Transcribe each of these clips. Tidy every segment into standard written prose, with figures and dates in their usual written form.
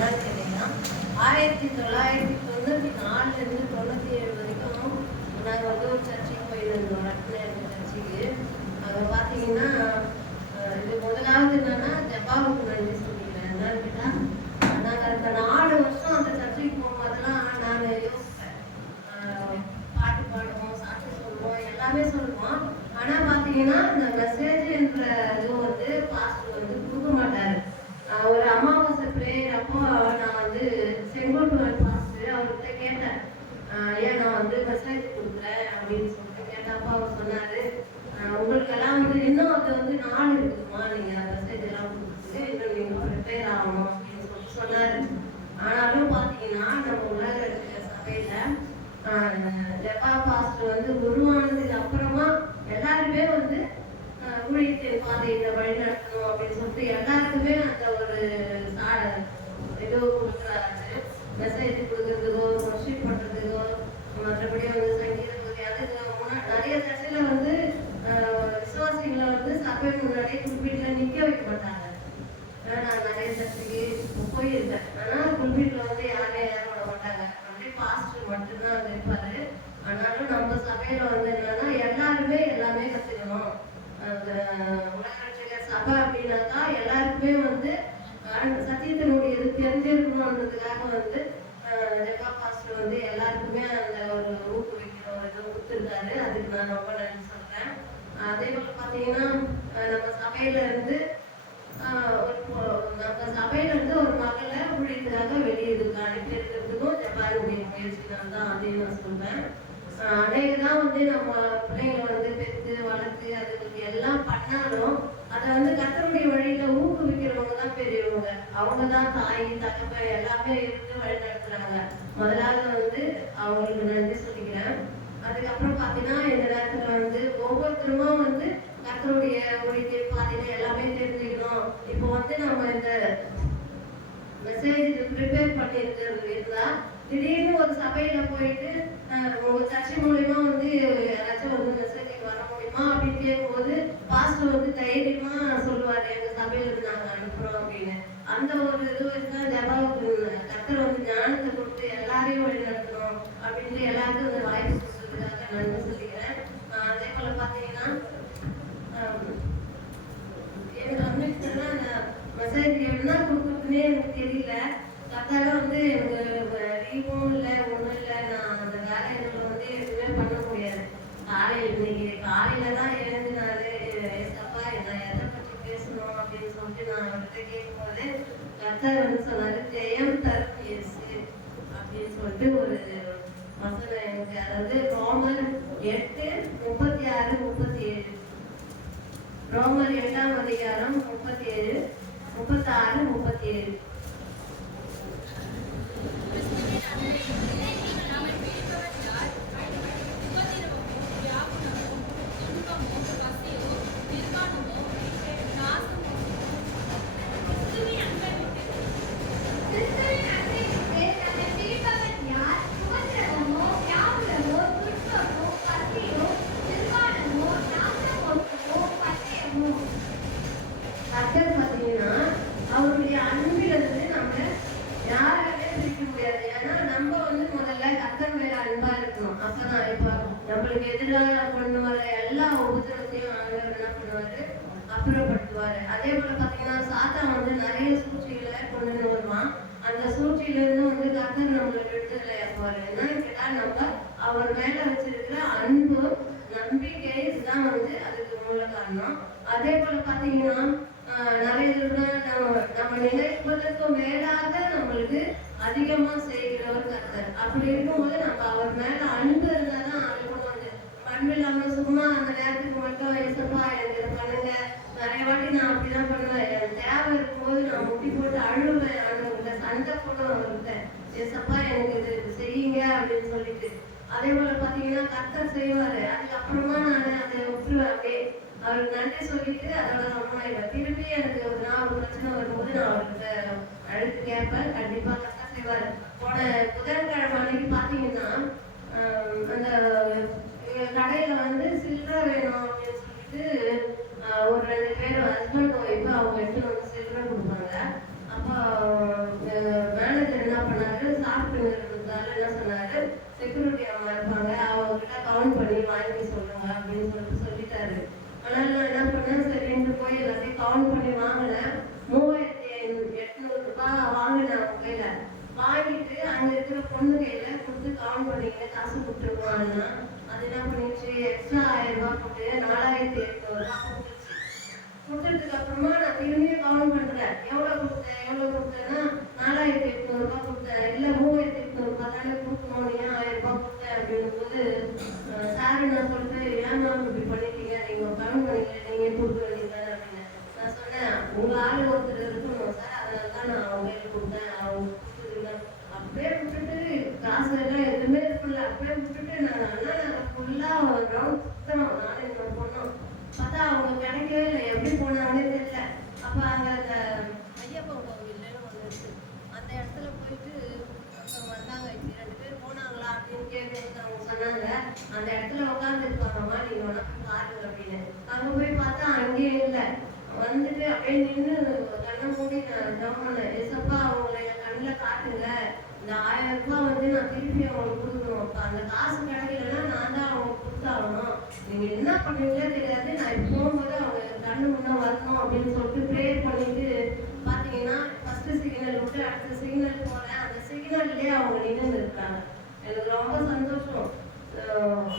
என்னன்னு கேட்டீங்கன்னா 1994 97 வரைக்கும் நாங்கள் வந்து ஒரு சர்ச்சுக்கு போயிருந்தோம். ரத்ன சர்ச்சுக்கு. அங்கே பார்த்தீங்கன்னா இது முதலாவது என்னன்னா ஜப்பாவுக்கு நன்றி சொல்லிக்கிறேன். என்னன்னு கேட்டால் நாங்கள் அந்த 4 வருஷம் அந்த சர்ச்சுக்கு போகும்போதெல்லாம் நாங்கள் யோசிப்பேன். பாட்டு பாடுவோம், சாட்சி சொல்லுவோம், எல்லாமே சொல்லுவோம். ஆனால் பார்த்தீங்கன்னா இந்த மெசேஜ் என்ற இது வந்து பாஸ்டர் வந்து கொடுக்க மாட்டார். ஒரு அமாவாசை பிரேயர் அப்போ நான் வந்து செங்கோட்டுவன் பாஸ்டர் அவர்கிட்ட கேட்டேன், ஏன் நான் வந்து மெசேஜ் கொடுக்குறேன் அப்படின்னு சொல்லிட்டு கேட்டப்போ அவர் சொன்னார், உங்களுக்கெல்லாம் வந்து இன்னும் அது வந்து நாள் இருக்குமா, நீங்கள் மெசேஜ் எல்லாம் கொடுத்துட்டு இன்னும் நீங்கள் ப்ரிப்பேர் ஆகணும் அப்படின்னு சொல்லிட்டு சொன்னார். ஆனாலும் பார்த்தீங்கன்னா நம்ம உலக சபையில் ஜப்பா பாஸ்டர் வந்து உருவானதுக்கு அப்புறமா எல்லாருமே வந்து ஊழியத்தின் பாதையில் வழி நடத்தணும் அப்படின்னு சொல்லிட்டு எல்லாருக்குமே அந்த ஒரு இது கொடுக்குறாரு. மெசேஜ் கொடுக்குறதுக்கோ, ஒர்ஷிப் பண்ணுறதுக்கோ, மற்றபடி வந்து சங்கீதம் அதுக்கு முன்னாடி நிறைய சர்ச்சையில் வந்து விசுவாசிகளை வந்து சபை முன்னாடி குல்பீட்டில் நிற்க வைக்க மாட்டாங்க. நான் நிறைய சர்ச்சைக்கு போயிருக்கேன். ஆனால் குல்பீட்டில் வந்து யாரும் ஏற விட மாட்டாங்க. அப்படியே பாஸ்டர் மட்டும்தான் அங்கே இருப்பாரு. ஆனாலும் நம்ம சபையில் வந்து என்னன்னா எல்லாருமே எல்லாமே கற்றுக்கணும். உலக சபை அப்படின்னாக்கா எல்லாருக்குமே வந்து சத்தியத்தினுடைய இது தெரிஞ்சிருக்கணுன்றதுக்காக வந்து ஜப்பா பாஸ்டர் வந்து எல்லாருக்குமே அந்த ஒரு ஊக்குவிக்கிற ஒரு இதை கொடுத்துருக்காரு. அதுக்கு நான் ரொம்ப நன்றி சொல்றேன். அதே போல பார்த்தீங்கன்னா நம்ம சபையில இருந்து ஒரு மகளை ஊழியத்துக்காக வெளியே இதுக்கு அனுப்பி இருக்கிறதுக்கும் ஜப்பானுடைய முயற்சினால் தான் அதையும் நான் சொல்றேன். அன்னைக்கு தான் வந்து நம்ம பிள்ளைங்களை வந்து பெற்று வளர்த்து அதுக்கு எல்லாம் பண்ணாலும் அதை வந்து கர்த்தருடைய வழியில ஊக்குவிக்கிறவங்க தான் பெரியவங்க. அவங்க தான் தாய் தகப்ப எல்லாமே இருந்து வழி நடத்துறாங்க. முதலாவது வந்து அவங்களுக்கு நன்றி சொல்லிக்கிறேன். அதுக்கப்புறம் பார்த்தீங்கன்னா இந்த நேரத்தில் வந்து ஒவ்வொருத்தருமா வந்து கர்த்தருடைய ஊழிய பாதையில எல்லாமே தெரிஞ்சுக்கணும். இப்போ வந்து நம்ம இந்த மெசேஜ் ப்ரிப்பேர் பண்ணியிருக்கிறது இருந்தா திடீர்னு ஒரு சபையில போயிட்டு உங்க சர்ச்சை மூலியமா வந்து யாராச்சும் வந்து மெசேஜுக்கு வர முடியுமா அப்படின்னு கேட்கும்போது பாஸ்டர் வந்து தைரியமா சொல்லுவாரு, எங்க சபையில இருந்து நாங்க அனுப்புறோம் அப்படின்னு. அந்த ஒரு இது வச்சுதான் ஜபாவுக்கு கர்த்தர் வந்து ஞானத்தை கொடுத்து எல்லாரையும் வழி நடத்தணும் அப்படின்ட்டு எல்லாருக்கும் அந்த வாய்ப்பு கொடுத்ததுக்காக நன்றி சொல்லிக்கிறேன். அதே போல பாத்தீங்கன்னா எனக்கு வந்து மெசேஜ் என்ன கொடுக்குறதுன்னே எனக்கு தெரியல. கத்தால வந்து எனக்கு லீவும் இல்லை, ஒன்றும் இல்லை. நான் அந்த வேலைகளை வந்து எதுவுமே பண்ண முடியாது. இன்னைக்கு காலையில தான் எழுந்தினாரு. ஏசப்பா நான் எதை பற்றி பேசணும் அப்படின்னு சொல்லிட்டு நான் அவர்கிட்ட கேட்கும்போது கத்தார் வந்து சொன்னாரு, ஜெயம் தரும் இயேசு அப்படின்னு சொல்லிட்டு ஒரு வசனம் எனக்கு, அதாவது ரோமர் 8:36-37. ரோமர் 8ஆம் அதிகாரம் 37, 36, 37. கர்த்தர் பார்த்தீங்கன்னா அவருடைய அன்பிலிருந்து நம்ம யாருமே பிரிக்க முடியாது. ஏன்னா நம்ம வந்து முதல்ல கர்த்தர் மேல அன்பா இருக்கணும். அப்பதான் இப்ப நம்மளுக்கு எதிராக கொண்டு வர எல்லா உபதிரத்தையும் ஆண்டவர் என்ன பண்ணுவாரு, அப்புறப்படுத்துவாரு. அதே போல பாத்தீங்கன்னா சாத்தான் வந்து நிறைய சூழ்ச்சிகளை கொண்டு வருவான். அந்த சூழ்ச்சியிலிருந்து வந்து கர்த்தர் நம்மளை விடுதலை ஆக்குவாரு. என்னன்னு கேட்டா நம்ம அவர் மேல வச்சிருக்கிற அன்பு நம்பிக்கை இதுதான் வந்து அதுக்கு மூல காரணம். அதே போல பாத்தீங்கன்னா நிறைய நம்ம நினைப்பதற்கு மேலாக நம்மளுக்கு அதிகமா செய்கிறவர் கர்த்தர். அப்படி இருக்கும்போது நம்ம அவர் மேல அன்பு இருந்தாதான் அழுகணும். அன்பு இல்லாம சும்மா அந்த நேரத்துக்கு மட்டும் ஏசப்பா எனக்கு பண்ணுங்க. நிறைய வாட்டி நான் அப்படிதான் பண்ணுவேன். என் தேவை இருக்கும்போது நான் முட்டி போட்டு அழுவேன். அவர்கிட்ட சண்டை போடுவேன். அவர்கிட்ட ஏசப்பா எனக்கு இது செய்யுங்க அப்படின்னு சொல்லிட்டு. அதே போல பாத்தீங்கன்னா கர்த்தர் செய்வாரு. அதுக்கப்புறமா நான் அதை விட்டுருவேன். அப்படியே அவருக்கு நன்றி சொல்லிட்டு அதோட சமாளிப்பேன். திருப்பி எனக்கு ஒரு பிரச்சனை வரும்போது நான் அவர்கிட்ட அழுத்து கேட்பேன். கண்டிப்பா கர்த்தர் செய்வாரு. போன புதன்கிழமை அன்னைக்கு பாத்தீங்கன்னா அந்த கடையில வந்து சில்லறை வேணும் அப்படின்னு சொல்லிட்டு ஒரு 2 பேர் ஹஸ்பண்ட் ஒய்ஃப் அவங்க எடுத்து வந்து சில்லறை கொடுப்பாங்க. அப்போ சாப்பிட்டுங்கிறதுனால என்ன சொன்னாரு, செக்யூரிட்டி அம்மா இருப்பாங்க, அவங்ககிட்ட கவுண்ட் பண்ணி வாங்கி சொல்லுங்க அப்படின்னு சொல்லிட்டாரு. அதனால நான் என்ன பண்ணேன், சரின்ட்டு போய் எல்லாத்தையும் கவுண்ட் பண்ணி வாங்கினேன். 3800 ரூபாய் வாங்கினேன் அவங்க கையில. வாங்கிட்டு அங்க இருக்கிற பொண்ணு கையில கொடுத்து கவுண்ட் பண்ணிக்கிட்டு காசு கொடுத்துருவாங்கன்னா அது என்ன பண்ணிடுச்சு, எக்ஸ்ட்ரா 1000 ரூபாய் போட்டு 4800 ரூபாய் கொடுத்துருச்சு. கொடுத்ததுக்கு அப்புறமா நான் திரும்பியும் கவுண்ட் பண்றேன், எவ்வளவு கொடுத்தேன்னா 4800 ரூபாய் கொடுத்தேன். இல்ல 3800 ரூபாய் தானே கொடுக்கணும், நீ 1000 ரூபாய் கொடுத்தேன் அப்படின்னும் போது சாரு நான் சொல்லிட்டு, ஏன் மேம் இப்படி பண்ணிட்டீங்க, நீங்க கவுண்ட் பண்ணிக்கல, நீங்க கொடுக்க வேண்டியதானே அப்படின்னு நான் சொன்னேன். உங்க ஆளு ஒருத்தர் இருக்கணும் சார், அதனாலதான் நான் அவங்க கொடுத்தேன். அவங்க அப்படியே விட்டுட்டு காசு எல்லாம் எதுவுமே இருக்குல்ல, அப்படியே விட்டுட்டு நான் அண்ணா ஃபுல்லா ரவுண்ட் சுத்தணும். நானும் என்னோட பொண்ணும் பார்த்தா அவங்க கிடைக்கவே இல்லை, எப்படி போனாங்கன்னே தெரியல. அப்ப அங்க அந்த ஐயப்பன் கோவில்னு ஒண்ணு இருக்கு, அந்த இடத்துல போயிட்டு ஒருத்தவங்க வந்தாங்க, 2 பேர் போனாங்களா அப்படின்னு கேட்கறதுக்கு அவங்க சொன்னாங்க, அந்த இடத்துல உட்கார்ந்து இருப்பாங்கம்மா, நீங்க வேணா பாருங்க அப்படின்னு. அங்க போய் பார்த்தா அங்கேயும் இல்லை. வந்துட்டு அப்படியே நின்று கண்ணை மூடி நான் ஜம்முன்னு, ஏசப்பா அவங்கள என் கண்ணில் காட்டுங்க, இந்த 1000 ரூபாய் வந்து நான் திருப்பி அவங்களுக்கு கொடுக்கணும், அந்த காசு கிடைக்கலன்னா நான் தான் அவங்களுக்கு கொடுத்தாகணும், நீங்க என்ன பண்ணுவீங்களோ தெரியாது, நான் இப்போ போகும்போது அவங்க கண்ணு முன்னே வரணும் அப்படின்னு சொல்லிட்டு ப்ரேயர் பண்ணிட்டு பார்த்தீங்கன்னா ஃபர்ஸ்ட் சிக்னல் விட்டு அடுத்த சிக்னல் போனேன். அந்த சிக்னல்லேயே அவங்க நின்று இருக்காங்க. எனக்கு ரொம்ப சந்தோஷம்.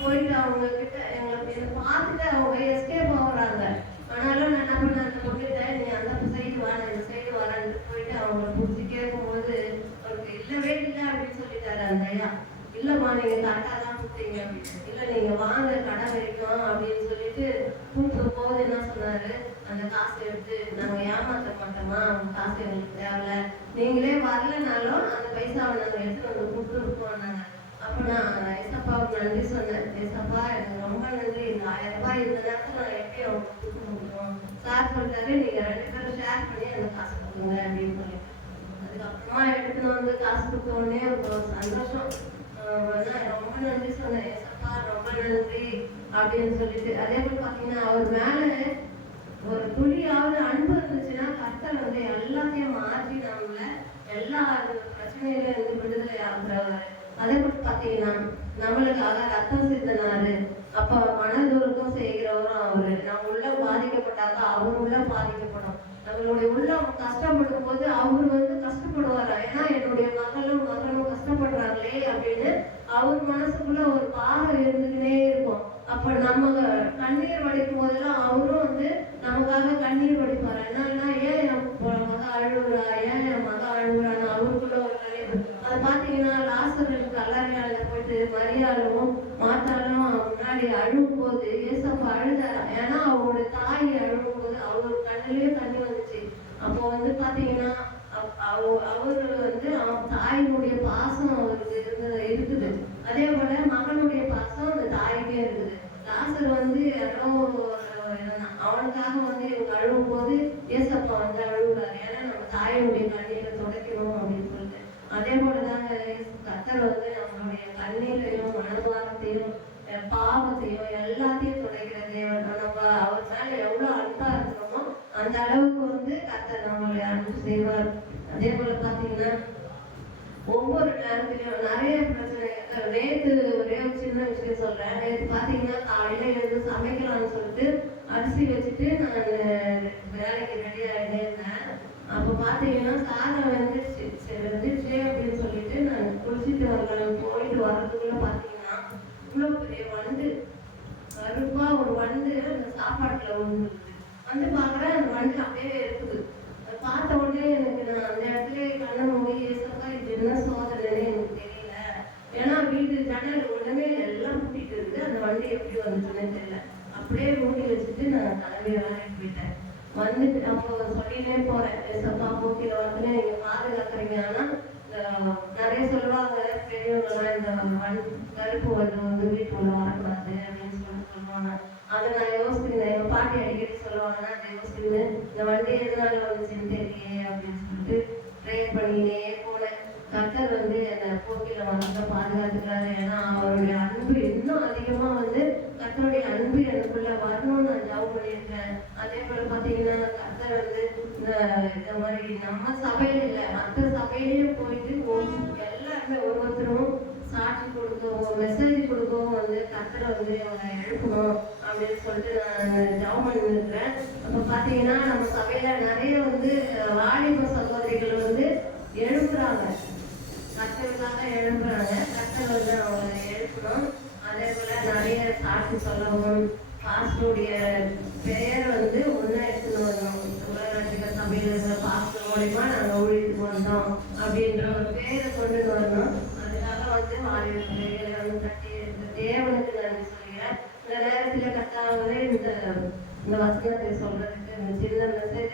போயிட்டு அவங்க கிட்ட எங்களை பார்த்துட்டு அவங்க எஸ்கேப் ஆகுறாங்க. ஆனாலும் நான் என்ன பண்ண, அந்த பொண்ணுகிட்ட நீ அந்த சைடு வாங்க, இந்த சைடு வரான்னு போயிட்டு அவங்கள பிடிச்சி கேட்கும்போது அவருக்கு இல்லவே இல்லை அப்படின்னு சொல்லிட்டாரு அந்த ஐயா. இல்லைம்மா நீங்க கரெக்டாக தான் கொடுத்தீங்க அப்படின்னு. இல்லை நீங்க வாங்க கடை வரைக்கும் அப்படின்னு சொல்லிட்டு கூப்பிட்டு போகுது. என்ன சொன்னாரு, அந்த காசை எடுத்து நாங்கள் ஏமாற்ற மாட்டோமா, அவங்க காசு எங்களுக்கு தேவையில்ல, நீங்களே வரலனாலும் அந்த பைசாவை நாங்கள் எடுத்து வந்து கொடுத்துருக்கோம் நாங்கள். அப்போ நான் ஏசப்பாவுக்கு நன்றி சொன்னேன். ஏசப்பா எனக்கு ரொம்ப நன்றி, இந்த 1000 ரூபாய் இந்த நேரத்தில் நான் எப்படி அவங்க கொடுக்க முடியும். சார் சொல்லிட்டாரு, நீங்க 2 பேரும் ஷேர் பண்ணி அந்த காசு கொடுங்க அப்படின்னு சொல்லி. அதுக்கப்புறமா எடுத்துன்னு வந்து காசு கொடுத்த உடனே ஒரு சந்தோஷம். ரொம்ப நன்றி சொன்னேன், ஏசப்பா ரொம்ப நன்றி அப்படின்னு சொல்லிட்டு. அதே போல பாத்தீங்கன்னா அவர் மேல ஒரு துளியாவது அன்பு இருந்துச்சுன்னா கர்த்தர் வந்து எல்லாத்தையும் மாற்றி நம்மள எல்லா பிரச்சனையில இருந்து விடுதலை ஆகுறவர். அதே போல பாத்தீங்கன்னா நம்மளுக்காக ரத்தம் சிந்தினாரு, அப்ப மனதுருக்கம் செய்கிறவரும் அவரு. நம்ம உள்ள பாதிக்கப்பட்டாக்கா அவர் உள்ள பாதிக்கப்படும். நம்மளுடைய உள்ளம் கஷ்டப்படும் போது அவர் வந்து கஷ்டப்படுவாரா, ஏன்னா என்னுடைய மகனும் கஷ்டப்படுறாங்களே அப்படின்னு அவர் மனசுக்குள்ள ஒரு பாரம் இருந்துக்கிட்டே இருக்கும். அப்ப நம்ம கண்ணீர் வடிக்கும் போதெல்லாம் அவரும் வந்து நமக்காக கண்ணீர் வடிப்பாரு. என்னன்னா ஏன் என் மக அழுகுறா, ஏன் என் மக அழுகுறான்னு அவருக்குள்ள ஒரு நினைவு. அதை பாத்தீங்கன்னா லாசருக்கு கல்லறையால போயிட்டு மரியாளும் மாத்தாலும் முன்னாடி அழுகும் போது ஏசப்பா அழுதாரா, ஏன்னா அவரோட தாய் அழுகும் போது அவர் கண்ணிலேயே தண்ணி வந்துச்சு. அப்போ வந்து பாத்தீங்கன்னா அவரு வந்து அவன் தாயினுடைய பாசம் அவருக்கு இருக்குது. அதே போல மகனுடைய பாசம் அந்த தாய்க்கே இருக்குது. லாசர் வந்து அவனுக்காக வந்து இவங்க அழுகும் போது ஏசப்பா வந்து அழுகுறாரு, ஏன்னா நம்ம தாயினுடைய கண்ணீரை துடைக்கணும் அப்படின்னு சொல்லிட்டு. அதே போலதாங்க கர்த்தர் வந்து நம்மளுடைய கண்ணீரையும் மனபாரத்தையும் பாவத்தையும் எல்லாத்தையும் துடைக்கிற தேவன். நம்ம அவர் மேல எவ்வளவு அன்பா இருக்கிறோமோ அந்த அளவுக்கு வந்து கர்த்தர் நம்மளுடைய அன்பு செய்வார். அதே போல பாத்தீங்கன்னா ஒவ்வொரு நேரத்திலையும் நிறைய பிரச்சனை. நேற்று ஒரே ஒரு சின்ன விஷயம் சொல்றேன். நேற்று பாத்தீங்கன்னா காலையில எழுந்து சமைக்கலாம்னு சொல்லிட்டு அரிசி வச்சுட்டு நான் வேலைக்கு ரெடி ஆகிட்டே இருந்தேன். அப்போ பாத்தீங்கன்னா சாதம் வெந்துருச்சு. சரி வெந்துருச்சு அப்படின்னு சொல்லிட்டு நான் குளிச்சுட்டு வரலாம் போயிட்டு வர்றதுக்குள்ள பாத்தீங்கன்னா இவ்வளவு பெரிய வண்டு, கருப்பா ஒரு வண்டு அந்த சாப்பாட்டுல ஒன்று வந்து பாக்குறேன். அந்த வண்டு அப்படியே இருக்குது. பார்த்த உடனே எனக்கு நான் அந்த இடத்துல கண்ணை மூடி ஏசப்பா இது என்ன சோதனைன்னு எனக்கு தெரியல, ஏன்னா வீட்டு ஜன்னல் உடனே எல்லாம் பூட்டிட்டு இருக்கு, அந்த வண்டி எப்படி வந்துச்சுன்னு தெரியல. அப்படியே மூடி வச்சுட்டு நான் கிளம்பி வேலைக்கு போயிட்டேன். வந்துட்டு அப்போ சொல்லிட்டே போறேன், ஏசப்பா போக்கில வந்து நீங்க பாதுகாக்கிறீங்க. ஆனா நிறைய சொல்லுவாங்க பெரியவங்கலாம், இந்த கருப்பு வந்து வீட்டுக்குள்ள வரக்கூடாது அப்படின்னு சொல்லுவாங்க. அதை நான் யோசிக்கிறேன். எங்க பாட்டி அடிக்கடி சொல்லுவாங்கன்னா அதை யோசிக்கிறேன், இந்த வண்டி எதனால வந்துச்சுன்னு தெரியலையே அப்படின்னு சொல்லிட்டு ட்ரை பண்ணினே போனேன். கர்த்தர் வந்து என்னை போக்கில வந்து பாதுகாத்துக்கிறாரு. ஏன்னா அவருடைய அன்பு இன்னும் அதிகமா வந்து கர்த்தருடைய அன்பு எனக்குள்ள வரணும்னு நான் ஜாப் பண்ணியிருக்கேன். அதே போல பாத்தீங்கன்னா கர்த்தர் வந்து இந்த மாதிரி நம்ம சபையில இல்லை மற்ற சபையிலேயும் போயிட்டு எல்லா கர்த்தரை வந்து அவங்களை எழுப்பணும் அப்படின்னு சொல்லிட்டு நான் ஜெபம் பண்ணிருக்கிறேன். அப்போ பார்த்தீங்கன்னா நம்ம சபையில நிறைய வந்து வாலிப சகோதரிகள் வந்து எழுப்புறாங்க, கர்த்தருக்காக எழுப்புறாங்க. கர்த்தர் வந்து அவங்களை எழுப்பணும். அதே போல நிறைய சாட்சி சொல்லவும், பாஸ்டருடைய பெயர் வந்து ஒன்றா எடுத்துன்னு வரணும். உலக சபையில் இருக்கிற பாஸ்டர் மூலியமா நாங்கள் ஊழியத்துக்கு வந்தோம் அப்படின்ற ஒரு பேரை கொண்டு வரணும். அதுக்காக வந்து வாலிபர்களை வந்து தட்டி தேவனுக்கு நன்றி சொல்கிறேன். இந்த நேரத்தில் கர்த்தாவே இந்த வசனத்தை சொல்றதுக்கு இந்த சின்ன மெசேஜ்